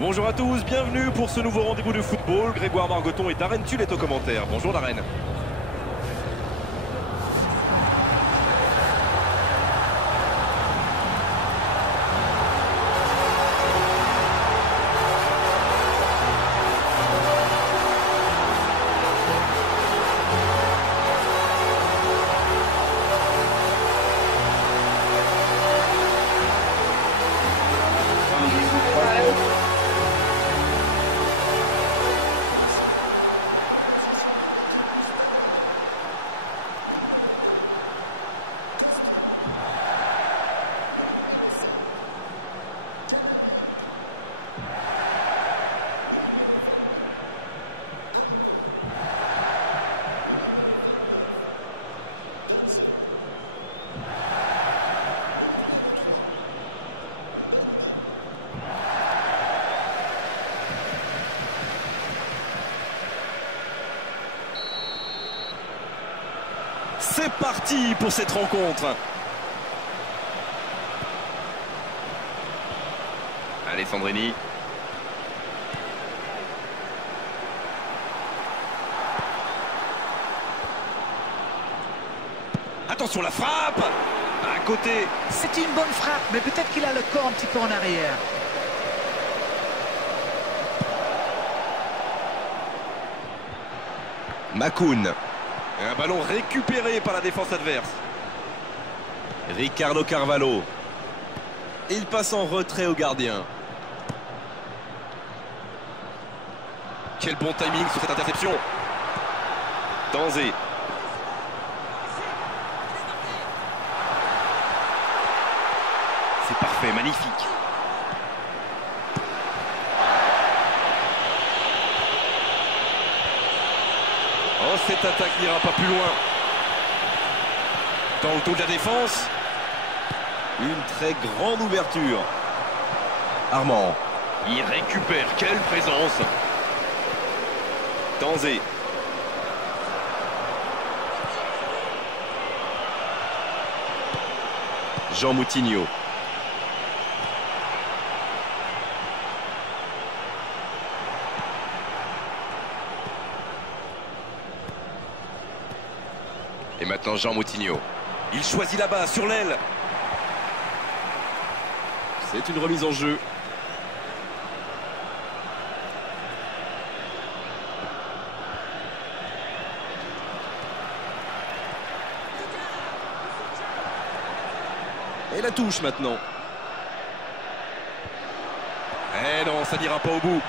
Bonjour à tous, bienvenue pour ce nouveau rendez-vous de football. Grégoire Margoton et Darren Tull est au commentaire. Bonjour Darren. C'est parti pour cette rencontre. Allez Sandrini. Attention la frappe. À côté. C'est une bonne frappe, mais peut-être qu'il a le corps un petit peu en arrière. Makoun. Un ballon récupéré par la défense adverse. Ricardo Carvalho. Il passe en retrait au gardien. Quel bon timing sur cette interception. Danzé. C'est parfait, magnifique. Oh, cette attaque n'ira pas plus loin. Dans le dos de la défense. Une très grande ouverture. Armand. Il récupère. Quelle présence. Danzé. Jean Moutinho. Et maintenant Jean Moutinho. Il choisit là-bas, sur l'aile. C'est une remise en jeu. Et la touche maintenant. Eh non, ça n'ira pas au bout.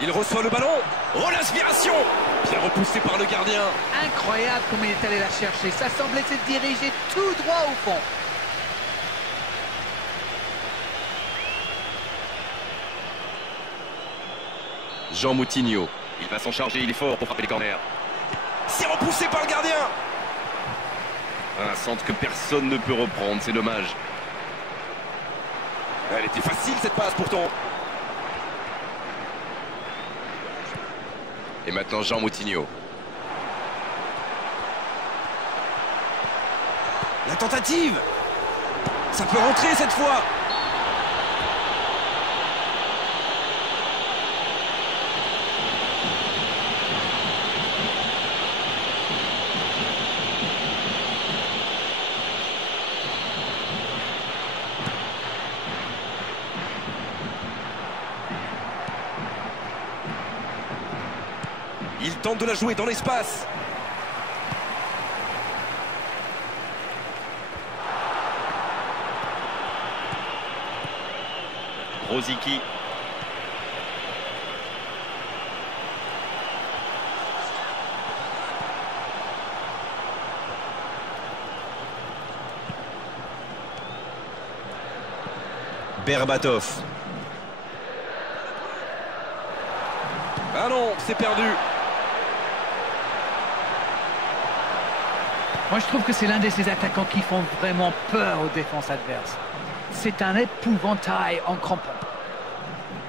Il reçoit le ballon. Oh, l'inspiration! Bien repoussé par le gardien. Incroyable comme il est allé la chercher. Ça semblait se diriger tout droit au fond. Jean Moutinho. Il va s'en charger, il est fort pour frapper les corners. C'est repoussé par le gardien. Un centre que personne ne peut reprendre, c'est dommage. Elle était facile cette passe pourtant. Et maintenant Jean Moutinho. La tentative. Ça peut rentrer cette fois. Il tente de la jouer dans l'espace. Rosicky. Berbatov. Ah non, c'est perdu. Moi, je trouve que c'est l'un de ces attaquants qui font vraiment peur aux défenses adverses. C'est un épouvantail en crampon.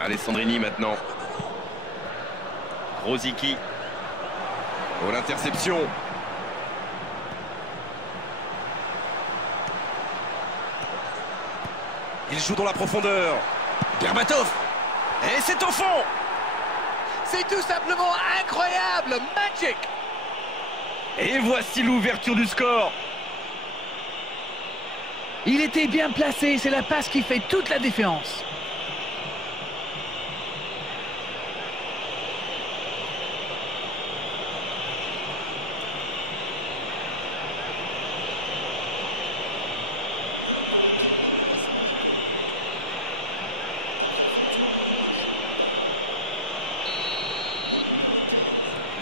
Allez, Sandrini maintenant. Rosicky. Oh, l'interception. Il joue dans la profondeur. Berbatov. Et c'est au fond. C'est tout simplement incroyable, magic. Et voici l'ouverture du score. Il était bien placé, c'est la passe qui fait toute la différence.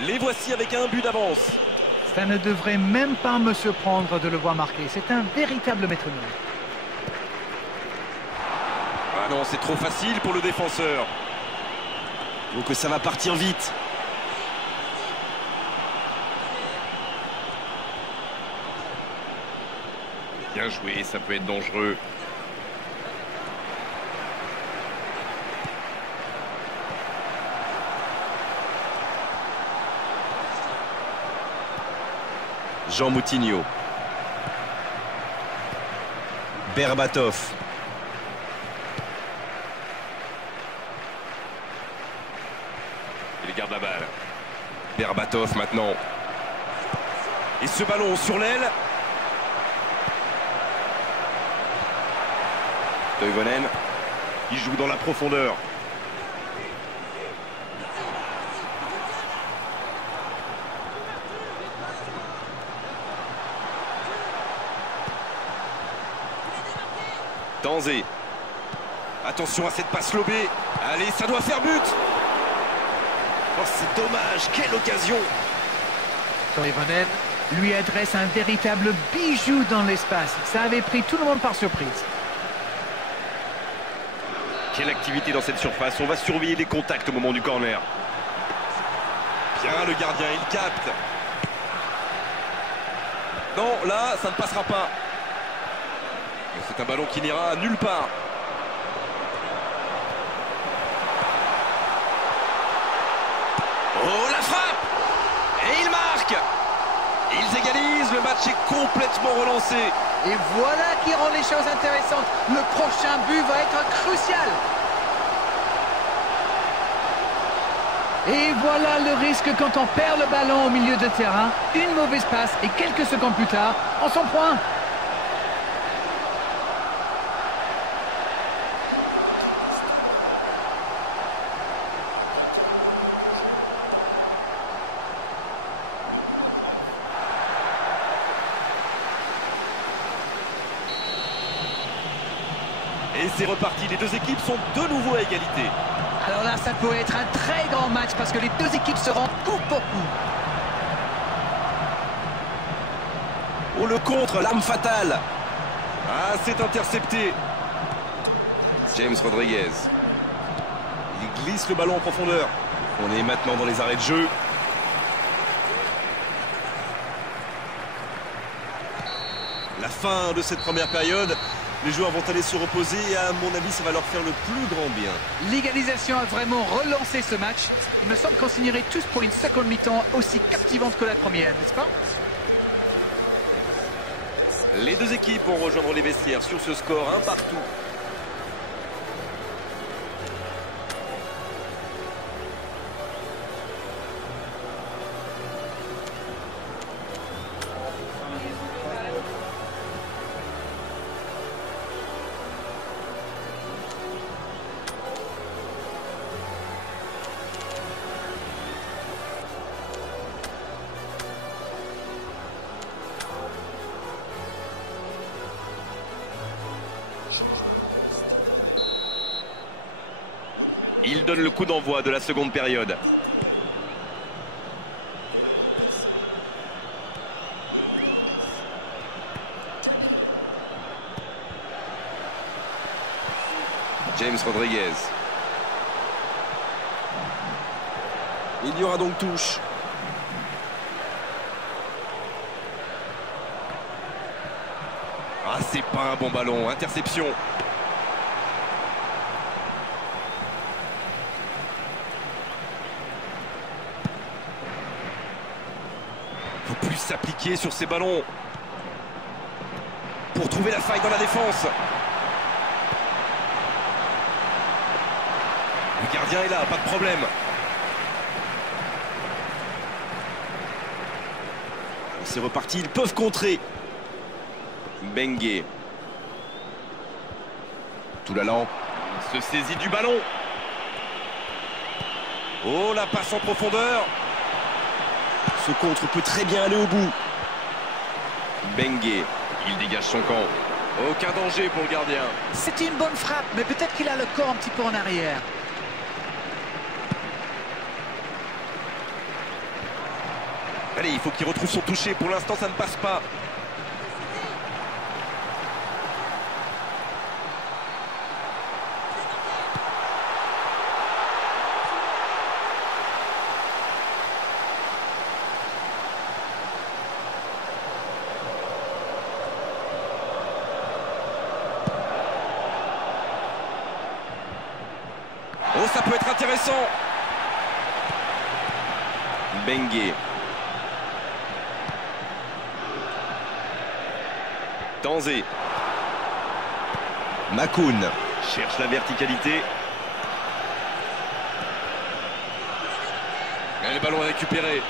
Les voici avec un but d'avance. Ça ne devrait même pas me surprendre de le voir marquer. C'est un véritable métronome. Ah non, c'est trop facile pour le défenseur. Donc ça va partir vite. Bien joué, ça peut être dangereux. Jean Moutinho. Berbatov. Il garde la balle. Berbatov maintenant. Et ce ballon sur l'aile. Toivonen. Il joue dans la profondeur. Tanzé. Attention à cette passe lobée. Allez, ça doit faire but. Oh, c'est dommage. Quelle occasion. Toivonen lui adresse un véritable bijou dans l'espace. Ça avait pris tout le monde par surprise. Quelle activité dans cette surface. On va surveiller les contacts au moment du corner. Bien, le gardien, il capte. Non, là, ça ne passera pas. C'est un ballon qui n'ira nulle part. Oh, la frappe! Et il marque! Ils égalisent, le match est complètement relancé. Et voilà qui rend les choses intéressantes. Le prochain but va être crucial. Et voilà le risque quand on perd le ballon au milieu de terrain. Une mauvaise passe et quelques secondes plus tard, on s'en prend. Et c'est reparti, les deux équipes sont de nouveau à égalité. Alors là, ça peut être un très grand match parce que les deux équipes se rendent coup pour coup. Oh, le contre, l'arme fatale. Ah, c'est intercepté. James Rodriguez. Il glisse le ballon en profondeur. On est maintenant dans les arrêts de jeu. La fin de cette première période. Les joueurs vont aller se reposer et à mon avis, ça va leur faire le plus grand bien. L'égalisation a vraiment relancé ce match. Il me semble qu'on signerait tous pour une seconde mi-temps aussi captivante que la première, n'est-ce pas? Les deux équipes vont rejoindre les vestiaires sur ce score, un partout. Il donne le coup d'envoi de la seconde période. James Rodriguez. Il y aura donc touche. Ah, c'est pas un bon ballon. Interception. Faut plus s'appliquer sur ces ballons pour trouver la faille dans la défense. gardien est là, pas de problème. C'est reparti, ils peuvent contrer. Bengue. Toulalan se saisit du ballon. Oh, la passe en profondeur. Ce contre peut très bien aller au bout. Bengue, il dégage son camp. Aucun danger pour le gardien. C'est une bonne frappe, mais peut-être qu'il a le corps un petit peu en arrière. Allez, il faut qu'il retrouve son toucher. Pour l'instant, ça ne passe pas. Oh, ça peut être intéressant. Bengue. Tanzé. Makoun cherche la verticalité. Et le ballon est récupéré.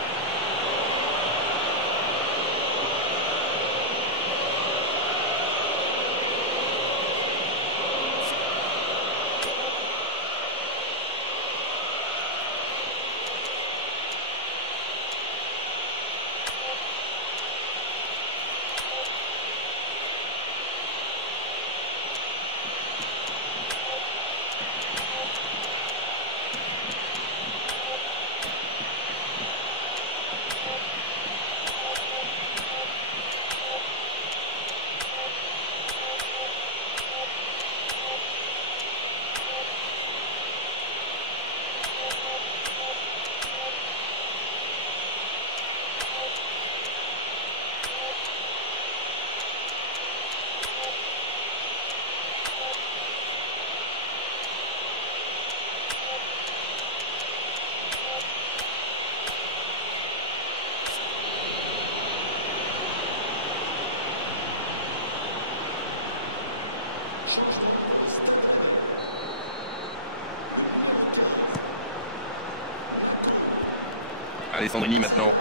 Allez, Sandrini maintenant.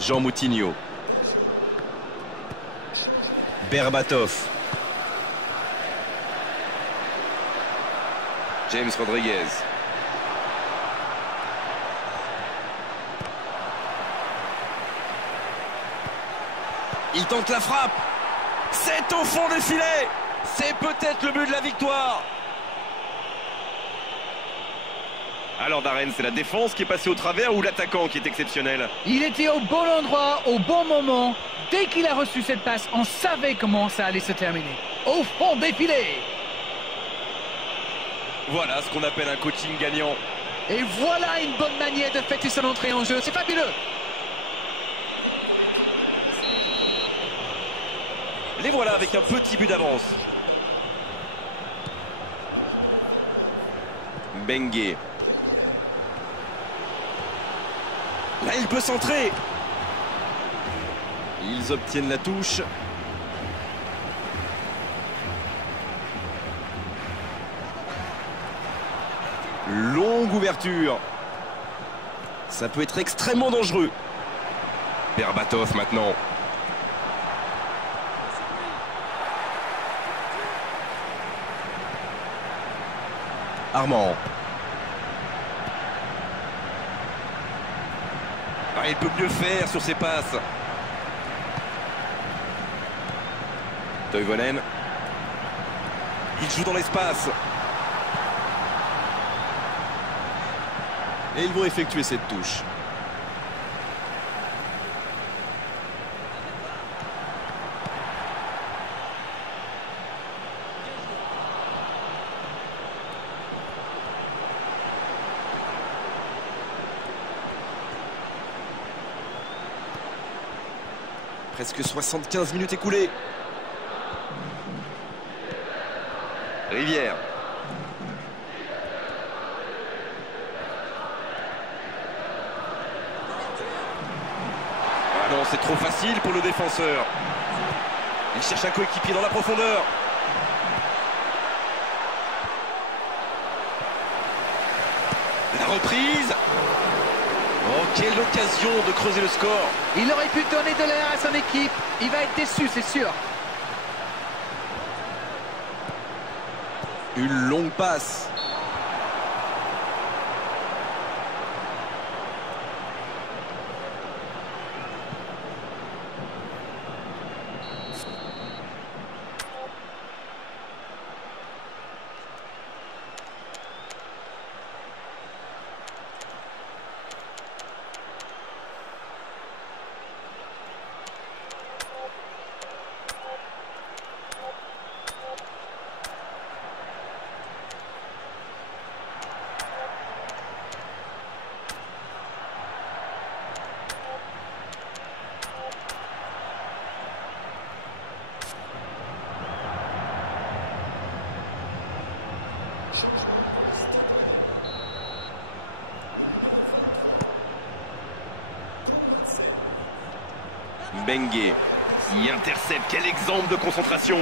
Jean Moutinho. Berbatov. James Rodriguez. Il tente la frappe. C'est au fond des filets. C'est peut-être le but de la victoire. Alors Darren, c'est la défense qui est passée au travers ou l'attaquant qui est exceptionnel? Il était au bon endroit, au bon moment. Dès qu'il a reçu cette passe, on savait comment ça allait se terminer. Au fond des filets. Voilà ce qu'on appelle un coaching gagnant. Et voilà une bonne manière de fêter son entrée en jeu. C'est fabuleux. Les voilà avec un petit but d'avance. Bengue. Là, il peut centrer. Ils obtiennent la touche. Longue ouverture. Ça peut être extrêmement dangereux. Berbatov maintenant. Armand. Ah, il peut mieux faire sur ses passes. Toivonen. Il joue dans l'espace. Et ils vont effectuer cette touche. Presque 75 minutes écoulées. Rivière. Ah non, c'est trop facile pour le défenseur. Il cherche un coéquipier dans la profondeur. La reprise. Oh, quelle occasion de creuser le score. Il aurait pu donner de l'air à son équipe. Il va être déçu, c'est sûr. Une longue passe. Bengue qui intercepte. Quel exemple de concentration.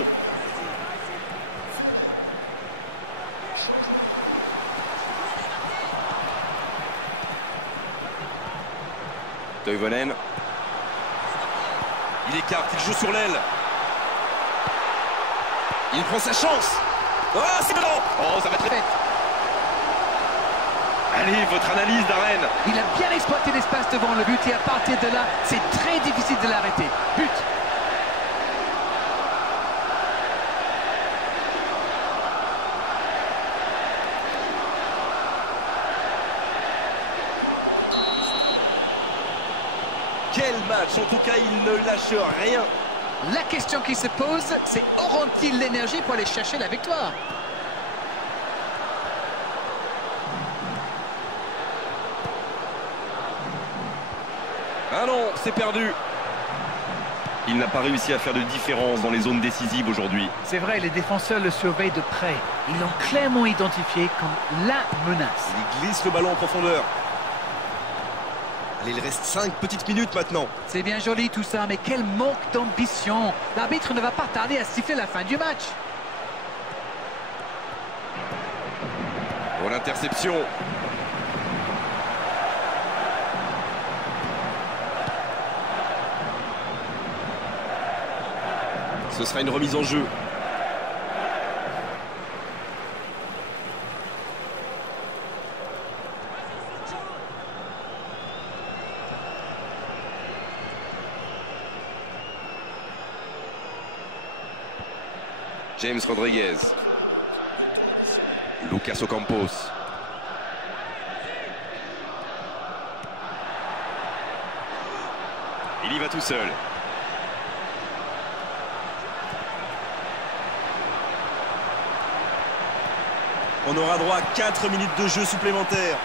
Toivonen. Il écarte, il joue sur l'aile. Il prend sa chance. Oh, c'est ballon. Oh, ça va très vite. Allez, votre analyse, Darren. Il a bien exploité l'espace devant le but et à partir de là, c'est très difficile de l'arrêter. But. Quel match. En tout cas, il ne lâche rien. La question qui se pose, c'est auront-ils l'énergie pour aller chercher la victoire? Ah non, c'est perdu. Il n'a pas réussi à faire de différence dans les zones décisives aujourd'hui. C'est vrai, les défenseurs le surveillent de près. Ils l'ont clairement identifié comme la menace. Il glisse le ballon en profondeur. Allez, il reste 5 petites minutes maintenant. C'est bien joli tout ça, mais quel manque d'ambition. L'arbitre ne va pas tarder à siffler la fin du match. Pour l'interception. Ce sera une remise en jeu. James Rodriguez. Lucas Ocampos. Il y va tout seul. On aura droit à 4 minutes de jeu supplémentaires.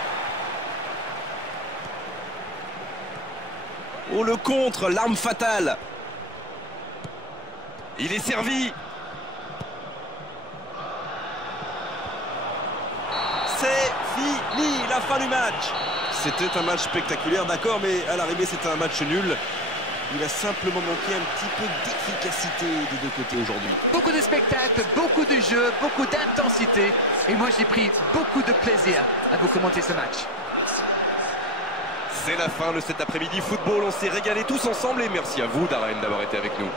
Oh, le contre, l'arme fatale. Il est servi. C'est fini, la fin du match. C'était un match spectaculaire, d'accord, mais à l'arrivée, c'était un match nul. Il a simplement manqué un petit peu d'efficacité des deux côtés aujourd'hui. Beaucoup de spectacles, beaucoup de jeux, beaucoup d'intensité. Et moi, j'ai pris beaucoup de plaisir à vous commenter ce match. C'est la fin de cet après-midi football. On s'est régalé tous ensemble et merci à vous, Darren, d'avoir été avec nous.